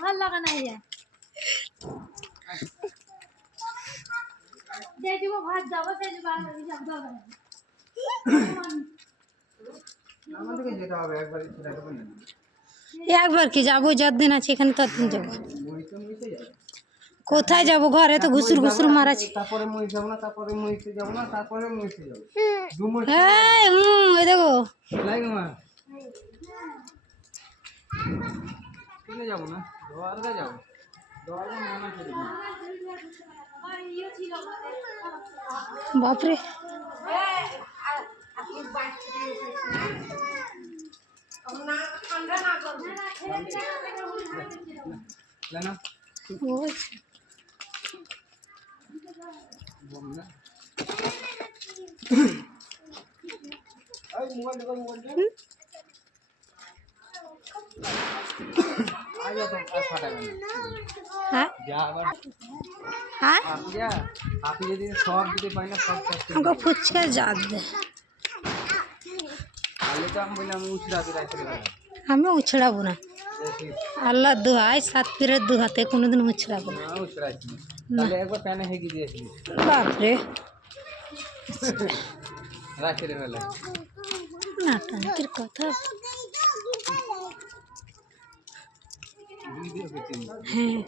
ভাল লাগা নাই ইয়া দে দিব ভাত যাব সে দিব আমি যাব দাও আমাদেরকে যেতে হবে একবার সেটা তো না একবার কি যাবো যতদিন আছে এখানে ততদিন যাবো মই তো মিশে যাবে কোথায় যাবো ঘরে তো ঘুসুর ঘুসুর মারাছি তারপরে মই যাব না তারপরে মইতে যাব না তারপরে মইতে যাব দু মই এই এই দেখো লাইন মা কিনে যাব না দোয়ারগা যাব দোয়ারগা মানা করে বাপরে लेना ওই बोलना आई मोबाइल आ जा तो फटा হ্যাঁ जा আবার হ্যাঁ আপনি যদি সব দিতে পারেন না সব আমাকে ফুচকা জাত দে তাহলে তো আমি বললাম উছড়াতে রাখতে হবে আমি উছড়াবো না আল্লাহ দোহাই সাত পীরের দুহাতে কোনোদিন উছড়াবো না না উছড়াচ্ছি তাহলে একবার প্যানে হেগে দিয়েছি বাপরে রাখতে ফেলে না টাঙ্কির কথা ভিডিও করছি হ্যাঁ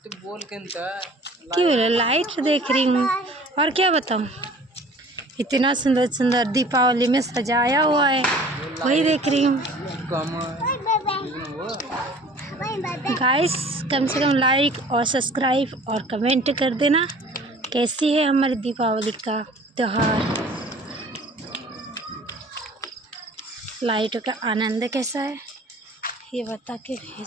तो बोल के था क्यों बोले लाइट देख रही हूँ और क्या बताऊँ इतना सुंदर सुंदर दीपावली में सजाया हुआ है वही देख रही हूँ कमर गाइस कम से कम लाइक और सब्सक्राइब और कमेंट कर देना कैसी है हमारी दीपावली का त्यौहार लाइटों का आनंद कैसा है ये बता के भेज